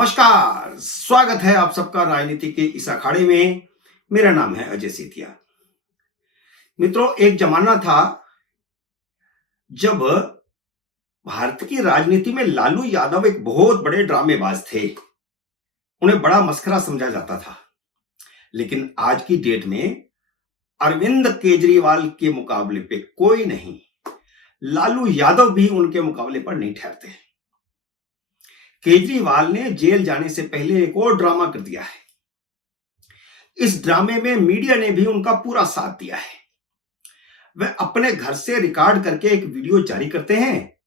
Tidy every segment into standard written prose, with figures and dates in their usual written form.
नमस्कार, स्वागत है आप सबका राजनीति के इस अखाड़े में। मेरा नाम है अजय सेठिया। मित्रों, एक जमाना था जब भारत की राजनीति में लालू यादव एक बहुत बड़े ड्रामेबाज थे। उन्हें बड़ा मस्खरा समझा जाता था। लेकिन आज की डेट में अरविंद केजरीवाल के मुकाबले पे कोई नहीं, लालू यादव भी उनके मुकाबले पर नहीं ठहरते। केजरीवाल ने जेल जाने से पहले एक और ड्रामा कर दिया है। इस ड्रामे में मीडिया ने भी उनका पूरा साथ दिया है। वह अपने घर से रिकॉर्ड करके एक वीडियो जारी करते हैं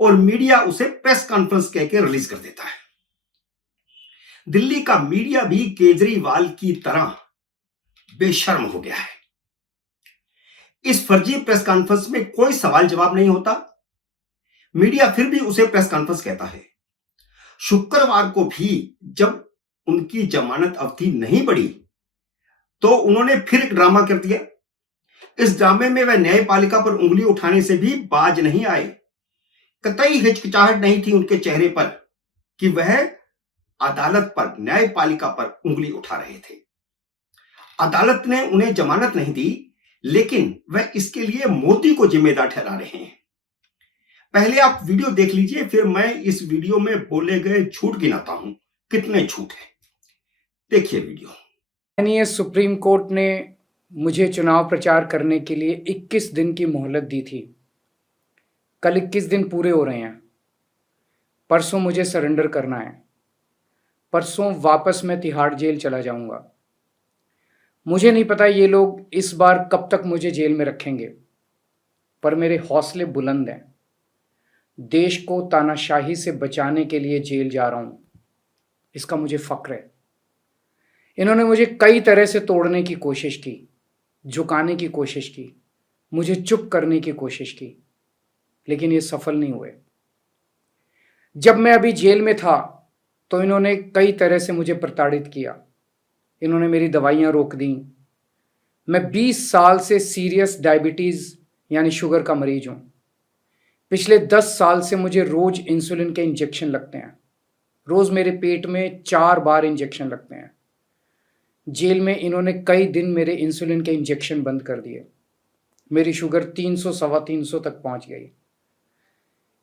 और मीडिया उसे प्रेस कॉन्फ्रेंस कह के रिलीज कर देता है। दिल्ली का मीडिया भी केजरीवाल की तरह बेशर्म हो गया है। इस फर्जी प्रेस कॉन्फ्रेंस में कोई सवाल जवाब नहीं होता। मीडिया फिर भी उसे प्रेस कॉन्फ्रेंस कहता है। शुक्रवार को भी जब उनकी जमानत अवधि नहीं बढ़ी तो उन्होंने फिर एक ड्रामा कर दिया। इस ड्रामे में वह न्यायपालिका पर उंगली उठाने से भी बाज नहीं आए। कतई हिचकिचाहट नहीं थी उनके चेहरे पर कि वह अदालत पर, न्यायपालिका पर उंगली उठा रहे थे। अदालत ने उन्हें जमानत नहीं दी, लेकिन वह इसके लिए मोदी को जिम्मेदार ठहरा रहे हैं। पहले आप वीडियो देख लीजिए, फिर मैं इस वीडियो में बोले गए झूठ गिनाता हूं, कितने झूठ हैं। देखिए वीडियो। माननीय सुप्रीम कोर्ट ने मुझे चुनाव प्रचार करने के लिए 21 दिन की मोहलत दी थी। कल 21 दिन पूरे हो रहे हैं। परसों मुझे सरेंडर करना है। परसों वापस मैं तिहाड़ जेल चला जाऊंगा। मुझे नहीं पता ये लोग इस बार कब तक मुझे जेल में रखेंगे, पर मेरे हौसले बुलंद हैं। देश को तानाशाही से बचाने के लिए जेल जा रहा हूं, इसका मुझे फक्र है। इन्होंने मुझे कई तरह से तोड़ने की कोशिश की, झुकाने की कोशिश की, मुझे चुप करने की कोशिश की, लेकिन ये सफल नहीं हुए। जब मैं अभी जेल में था तो इन्होंने कई तरह से मुझे प्रताड़ित किया। इन्होंने मेरी दवाइयाँ रोक दी। मैं 20 साल से सीरियस डायबिटीज़ यानी शुगर का मरीज हूँ। पिछले 10 साल से मुझे रोज़ इंसुलिन के इंजेक्शन लगते हैं। रोज़ मेरे पेट में 4 बार इंजेक्शन लगते हैं। जेल में इन्होंने कई दिन मेरे इंसुलिन के इंजेक्शन बंद कर दिए। मेरी शुगर 300 सवा 300 तक पहुंच गई।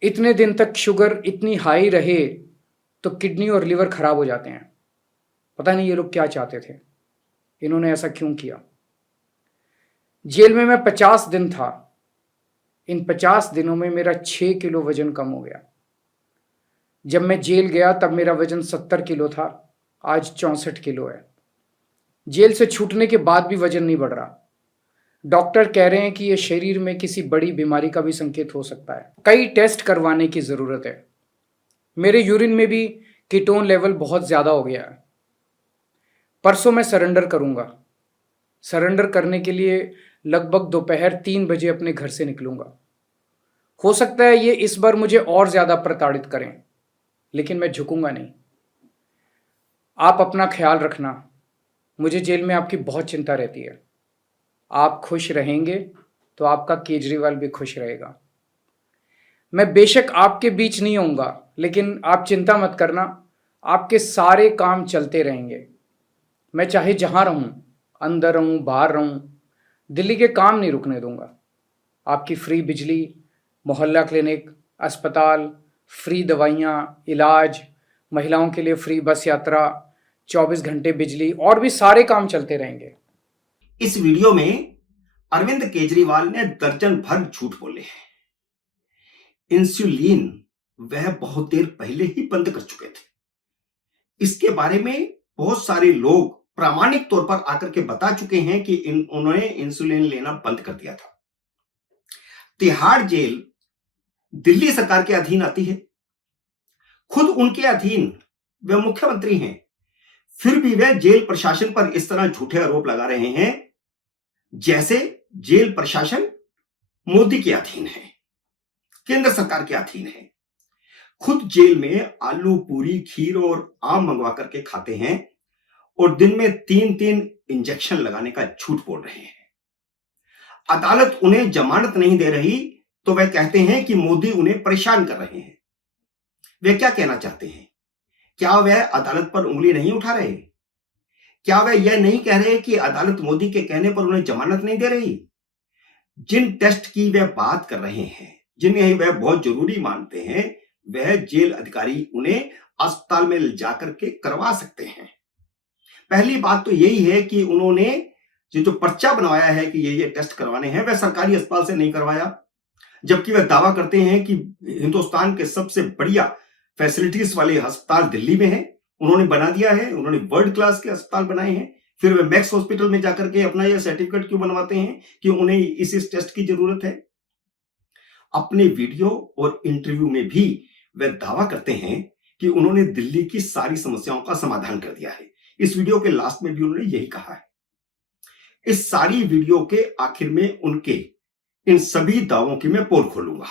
इतने दिन तक शुगर इतनी हाई रहे तो किडनी और लिवर खराब हो जाते हैं। पता नहीं ये लोग क्या चाहते थे, इन्होंने ऐसा क्यों किया। जेल में मैं 50 दिन था। इन 50 दिनों में मेरा 6 किलो वजन कम हो गया। जब मैं जेल गया तब मेरा वजन 70 किलो था, आज 64 किलो है। जेल से छूटने के बाद भी वजन नहीं बढ़ रहा। डॉक्टर कह रहे हैं कि यह शरीर में किसी बड़ी बीमारी का भी संकेत हो सकता है। कई टेस्ट करवाने की ज़रूरत है। मेरे यूरिन में भी कीटोन लेवल बहुत ज़्यादा हो गया है। परसों मैं सरेंडर करूंगा। सरेंडर करने के लिए लगभग दोपहर 3 बजे अपने घर से निकलूंगा। हो सकता है ये इस बार मुझे और ज़्यादा प्रताड़ित करें, लेकिन मैं झुकूंगा नहीं। आप अपना ख्याल रखना। मुझे जेल में आपकी बहुत चिंता रहती है। आप खुश रहेंगे तो आपका केजरीवाल भी खुश रहेगा। मैं बेशक आपके बीच नहीं होऊंगा, लेकिन आप चिंता मत करना, आपके सारे काम चलते रहेंगे। मैं चाहे जहां रहूं, अंदर रहूं, बाहर रहूं, दिल्ली के काम नहीं रुकने दूंगा। आपकी फ्री बिजली, मोहल्ला क्लिनिक, अस्पताल, फ्री दवाइयाँ, इलाज, महिलाओं के लिए फ्री बस यात्रा, 24 घंटे बिजली और भी सारे काम चलते रहेंगे। इस वीडियो में अरविंद केजरीवाल ने दर्जन भर झूठ बोले हैं। इंसुलिन वह बहुत देर पहले ही बंद कर चुके थे। इसके बारे में बहुत सारे लोग प्रामाणिक तौर पर आकर के बता चुके हैं कि उन्होंने इंसुलिन लेना बंद कर दिया था। तिहाड़ जेल दिल्ली सरकार के अधीन आती है, खुद उनके अधीन वे मुख्यमंत्री हैं, फिर भी वे जेल प्रशासन पर इस तरह झूठे आरोप लगा रहे हैं जैसे जेल प्रशासन मोदी के अधीन है, केंद्र सरकार के अधीन है। खुद जेल में आलू पूरी, खीर और आम मंगवा करके खाते हैं और दिन में 3-3 इंजेक्शन लगाने का झूठ बोल रहे हैं। अदालत उन्हें जमानत नहीं दे रही तो वे कहते हैं कि मोदी उन्हें परेशान कर रहे हैं। वे क्या कहना चाहते हैं क्या वह अदालत पर उंगली नहीं उठा रहे? क्या वह यह नहीं कह रहे कि अदालत मोदी के कहने पर उन्हें जमानत नहीं दे रही? जिन टेस्ट की वह बात कर रहे हैं, जिन्हें वह बहुत जरूरी मानते हैं, वह जेल अधिकारी उन्हें अस्पताल में ले जाकर के करवा सकते हैं। पहली बात तो यही है कि उन्होंने जो पर्चा बनवाया है कि ये टेस्ट करवाने हैं, वह सरकारी अस्पताल से नहीं करवाया, जबकि वह दावा करते हैं कि हिंदुस्तान के सबसे बढ़िया फैसिलिटीज वाले अस्पताल दिल्ली में है, उन्होंने बना दिया है, उन्होंने वर्ल्ड क्लास के अस्पताल बनाए हैं। फिर वे मैक्स हॉस्पिटल में जाकर के अपना यह सर्टिफिकेट क्यों बनवाते हैं कि उन्हें इस टेस्ट की जरूरत है? अपने वीडियो और इंटरव्यू में भी वे दावा करते हैं कि उन्होंने दिल्ली की सारी समस्याओं का समाधान कर दिया है। इस वीडियो के लास्ट में भी उन्होंने यही कहा है। इस सारी वीडियो के आखिर में उनके इन सभी दावों की मैं पोल खोलूंगा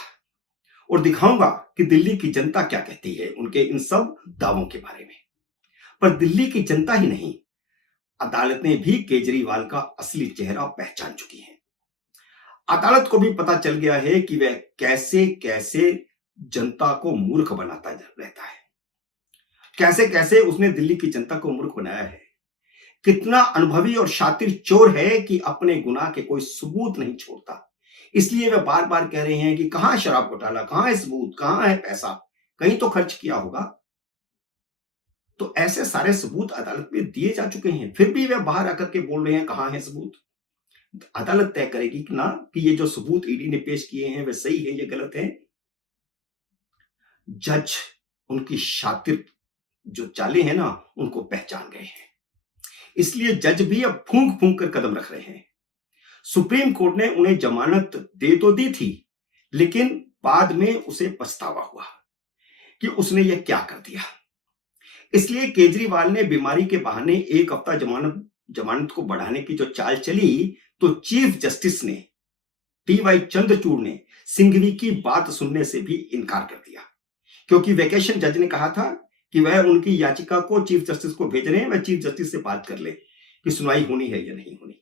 और दिखाऊंगा कि दिल्ली की जनता क्या कहती है उनके इन सब दावों के बारे में। पर दिल्ली की जनता ही नहीं, अदालतें भी केजरीवाल का असली चेहरा पहचान चुकी हैं। अदालत को भी पता चल गया है कि वह कैसे कैसे जनता को मूर्ख बनाता रहता है, कैसे कैसे उसने दिल्ली की जनता को मूर्ख बनाया है। कितना अनुभवी और शातिर चोर है कि अपने गुनाह के कोई सबूत नहीं छोड़ता। इसलिए वे बार बार कह रहे हैं कि कहां शराब घोटाला, कहां है सबूत, कहां है पैसा, कहीं तो खर्च किया होगा। तो ऐसे सारे सबूत अदालत में दिए जा चुके हैं, फिर भी वे बाहर आकर के बोल रहे हैं कहां है सबूत। अदालत तय करेगी कि ना कि ये जो सबूत ईडी ने पेश किए हैं वे सही है या गलत है। जज उनकी शातिर जो चालें हैं ना, उनको पहचान गए हैं। इसलिए जज भी अब फूंक फूंक कर कदम रख रहे हैं। सुप्रीम कोर्ट ने उन्हें जमानत दे तो दी थी, लेकिन बाद में उसे पछतावा हुआ कि उसने यह क्या कर दिया। इसलिए केजरीवाल ने बीमारी के बहाने एक हफ्ता जमानत को बढ़ाने की जो चाल चली, तो चीफ जस्टिस ने टी.वाई. चंद्रचूड़ ने सिंघवी की बात सुनने से भी इनकार कर दिया, क्योंकि वेकेशन जज ने कहा था कि वह उनकी याचिका को चीफ जस्टिस को भेज रहे हैं, वह चीफ जस्टिस से बात कर ले कि सुनवाई होनी है या नहीं होनी।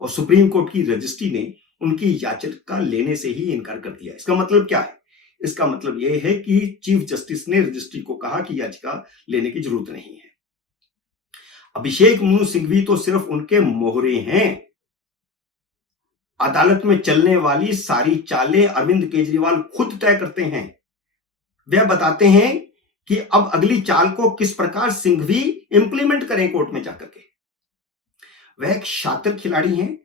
और सुप्रीम कोर्ट की रजिस्ट्री ने उनकी याचिका लेने से ही इनकार कर दिया। इसका मतलब क्या है? इसका मतलब यह है कि चीफ जस्टिस ने रजिस्ट्री को कहा कि याचिका लेने की जरूरत नहीं है। अभिषेक मनु सिंघवी तो सिर्फ उनके मोहरे हैं। अदालत में चलने वाली सारी चालें अरविंद केजरीवाल खुद तय करते हैं। वे बताते हैं कि अब अगली चाल को किस प्रकार सिंघवी इंप्लीमेंट करें कोर्ट में जाकर के। वह एक शातिर खिलाड़ी हैं।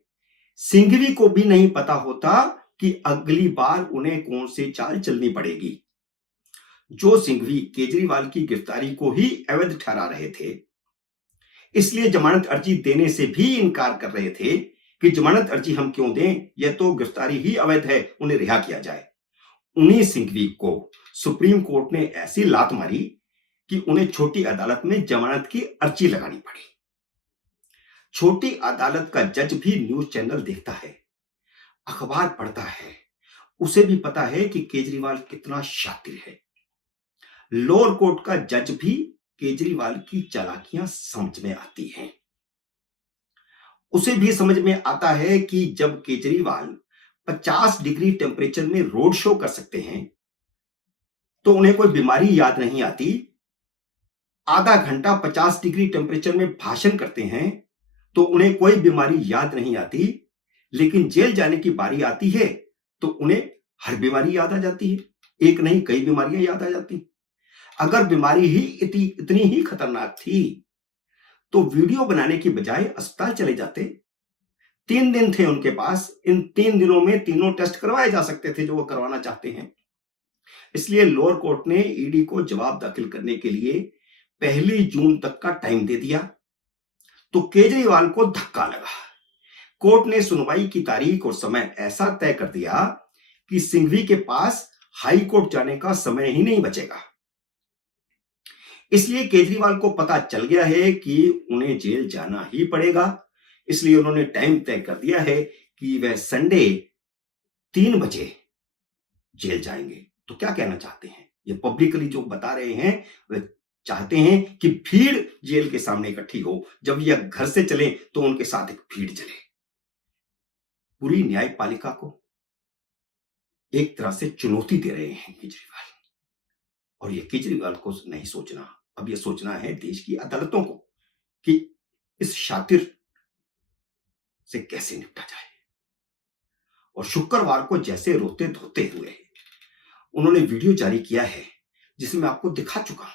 सिंघवी को भी नहीं पता होता कि अगली बार उन्हें कौन सी चाल चलनी पड़ेगी। जो सिंघवी केजरीवाल की गिरफ्तारी को ही अवैध ठहरा रहे थे, इसलिए जमानत अर्जी देने से भी इनकार कर रहे थे कि जमानत अर्जी हम क्यों दें, यह तो गिरफ्तारी ही अवैध है, उन्हें रिहा किया जाए। उन्हीं सिंघवी को सुप्रीम कोर्ट ने ऐसी लात मारी कि उन्हें छोटी अदालत में जमानत की अर्जी लगानी पड़ी। छोटी अदालत का जज भी न्यूज चैनल देखता है, अखबार पढ़ता है, उसे भी पता है कि केजरीवाल कितना शातिर है। लोअर कोर्ट का जज भी केजरीवाल की चालाकियां समझ में आती हैं। उसे भी समझ में आता है कि जब केजरीवाल 50 डिग्री टेम्परेचर में रोड शो कर सकते हैं, तो उन्हें कोई बीमारी याद नहीं आती। आधा घंटा 50 डिग्री टेम्परेचर में भाषण करते हैं, तो उन्हें कोई बीमारी याद नहीं आती। लेकिन जेल जाने की बारी आती है तो उन्हें हर बीमारी याद आ जाती है, एक नहीं कई बीमारियां याद आ जाती। अगर बीमारी ही इतनी ही खतरनाक थी तो वीडियो बनाने की बजाय अस्पताल चले जाते। 3 दिन थे उनके पास, इन 3 दिनों में तीनों टेस्ट करवाए जा सकते थे जो वो करवाना चाहते हैं। इसलिए लोअर कोर्ट ने ईडी को जवाब दाखिल करने के लिए 1 जून तक का टाइम दे दिया। तो केजरीवाल को धक्का लगा। कोर्ट ने सुनवाई की तारीख और समय ऐसा तय कर दिया कि सिंघवी के पास हाई कोर्ट जाने का समय ही नहीं बचेगा। इसलिए केजरीवाल को पता चल गया है कि उन्हें जेल जाना ही पड़ेगा। इसलिए उन्होंने टाइम तय कर दिया है कि वह संडे 3 बजे जेल जाएंगे। तो क्या कहना चाहते हैं? ये पब्लिकली जो बता रहे हैं, वे चाहते हैं कि भीड़ जेल के सामने इकट्ठी हो। जब यह घर से चले तो उनके साथ एक भीड़ चले। पूरी न्यायपालिका को एक तरह से चुनौती दे रहे हैं केजरीवाल। और यह केजरीवाल को नहीं सोचना, अब यह सोचना है देश की अदालतों को कि इस शातिर से कैसे निपटा जाए। और शुक्रवार को जैसे रोते धोते हुए उन्होंने वीडियो जारी किया है, जिसे मैं आपको दिखा चुका हूं,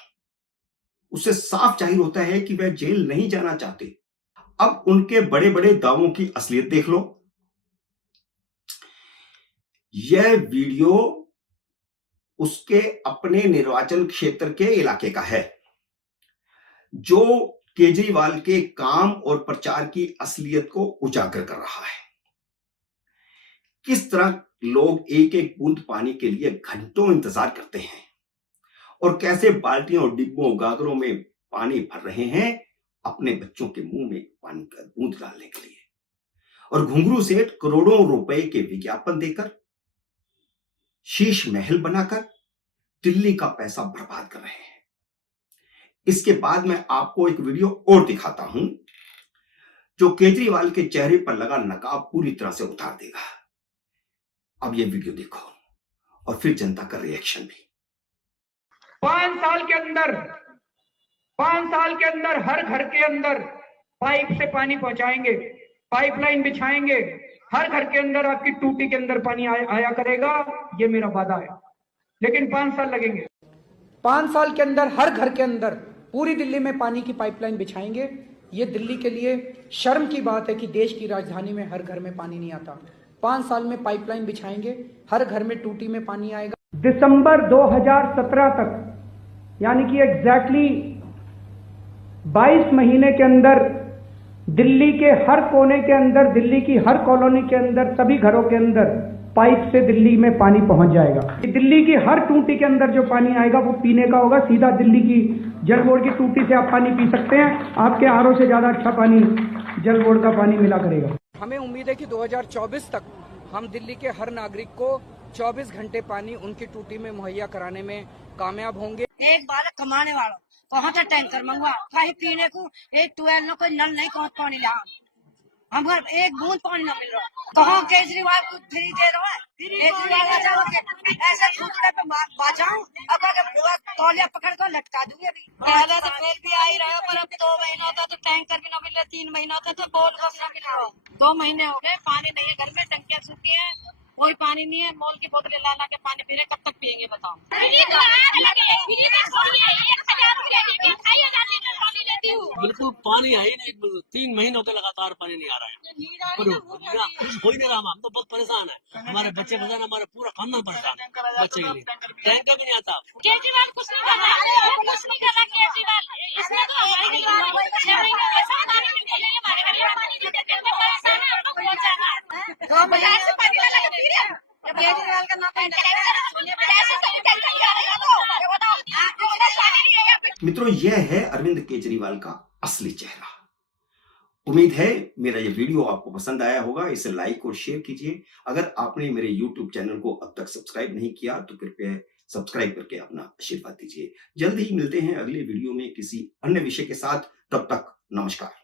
उससे साफ जाहिर होता है कि वह जेल नहीं जाना चाहते। अब उनके बड़े बड़े दावों की असलियत देख लो। यह वीडियो उसके अपने निर्वाचन क्षेत्र के इलाके का है, जो केजरीवाल के काम और प्रचार की असलियत को उजागर कर रहा है। किस तरह लोग एक एक बूंद पानी के लिए घंटों इंतजार करते हैं और कैसे बाल्टियों, डिब्बों, गागरों में पानी भर रहे हैं अपने बच्चों के मुंह में पानी का बूंद डालने के लिए। और घुंघरू सेठ करोड़ों रुपए के विज्ञापन देकर, शीश महल बनाकर दिल्ली का पैसा बर्बाद कर रहे हैं। इसके बाद मैं आपको एक वीडियो और दिखाता हूं, जो केजरीवाल के चेहरे पर लगा नकाब पूरी तरह से उतार देगा। अब ये वीडियो देखो और फिर जनता का रिएक्शन भी। 5 साल के अंदर हर घर के अंदर पाइप से पानी पहुंचाएंगे, पाइपलाइन बिछाएंगे, हर घर के अंदर आपकी टूटी के अंदर पानी आया करेगा, ये मेरा वादा है। लेकिन 5 साल लगेंगे। 5 साल के अंदर हर घर के अंदर पूरी दिल्ली में पानी की पाइपलाइन बिछाएंगे। ये दिल्ली के लिए शर्म की बात है कि देश की राजधानी में हर घर में पानी नहीं आता। 5 साल में पाइपलाइन बिछाएंगे, हर घर में टूटी में पानी आएगा। दिसंबर 2017 तक, यानी कि एग्जैक्टली 22 महीने के अंदर दिल्ली के हर कोने के अंदर, दिल्ली की हर कॉलोनी के अंदर, सभी घरों के अंदर पाइप से दिल्ली में पानी पहुंच जाएगा। दिल्ली की हर टूटी के अंदर जो पानी आएगा वो पीने का होगा। सीधा दिल्ली की जल बोर्ड की टूटी से आप पानी पी सकते हैं। आपके आरओ से ज्यादा अच्छा पानी जल बोर्ड का पानी मिला करेगा। हमें उम्मीद है कि 2024 तक हम दिल्ली के हर नागरिक को 24 घंटे पानी उनकी टूटी में मुहैया कराने में कामयाब होंगे। एक बार कमाने वालों कहाँ से टैंकर मंगवा, कहीं पीने को एक ट्वेल्व में कोई नल नहीं, कहाँ पानी ला, हम घर एक बूंद पानी न मिल रहा। कहाँ केजरीवाल को फ्री दे रहा है, ऐसे छूटने पे बचाऊं, अब तौलिया पकड़ कर लटका दूंगी। अभी पहले तो फिर भी आ ही रहा, पर अब 2 महीना होता तो टैंकर भी न मिल रहा, 3 महीना होता तो बोल बस न मिल रहा। 2 महीने हो गए, पानी नहीं है घर में, टंकियां सूखी है, कोई पानी नहीं है। मोल की बोतलें ला ला के पानी पी रहे, कब तक पियेंगे बताओ। बिल्कुल पानी है ही नहीं। 3 महीनों के लगातार पानी नहीं आ रहा है। हो ही नहीं रहा। हम तो बहुत परेशान है, हमारे बच्चे परेशान, हमारे पूरा खानदान परेशान है बच्चे के लिए। टैंकर भी नहीं आता। केजरीवाल कुछ नहीं कर रहा, कुछ नहीं कर रहा केजरीवाल। इसने तो हमारे 6 महीने ऐसा पानी नहीं दिया, हमारे घर में पानी नहीं देते, हम परेशान है, हम लोग बहुत ज्यादा। तो बाजार से पानी ला के पी रहे हैं। केजरीवाल का नाम मित्रों, यह है अरविंद केजरीवाल का असली चेहरा। उम्मीद है मेरा यह वीडियो आपको पसंद आया होगा। इसे लाइक और शेयर कीजिए। अगर आपने मेरे YouTube चैनल को अब तक सब्सक्राइब नहीं किया तो कृपया सब्सक्राइब करके अपना आशीर्वाद दीजिए। जल्द ही मिलते हैं अगले वीडियो में किसी अन्य विषय के साथ। तब तक नमस्कार।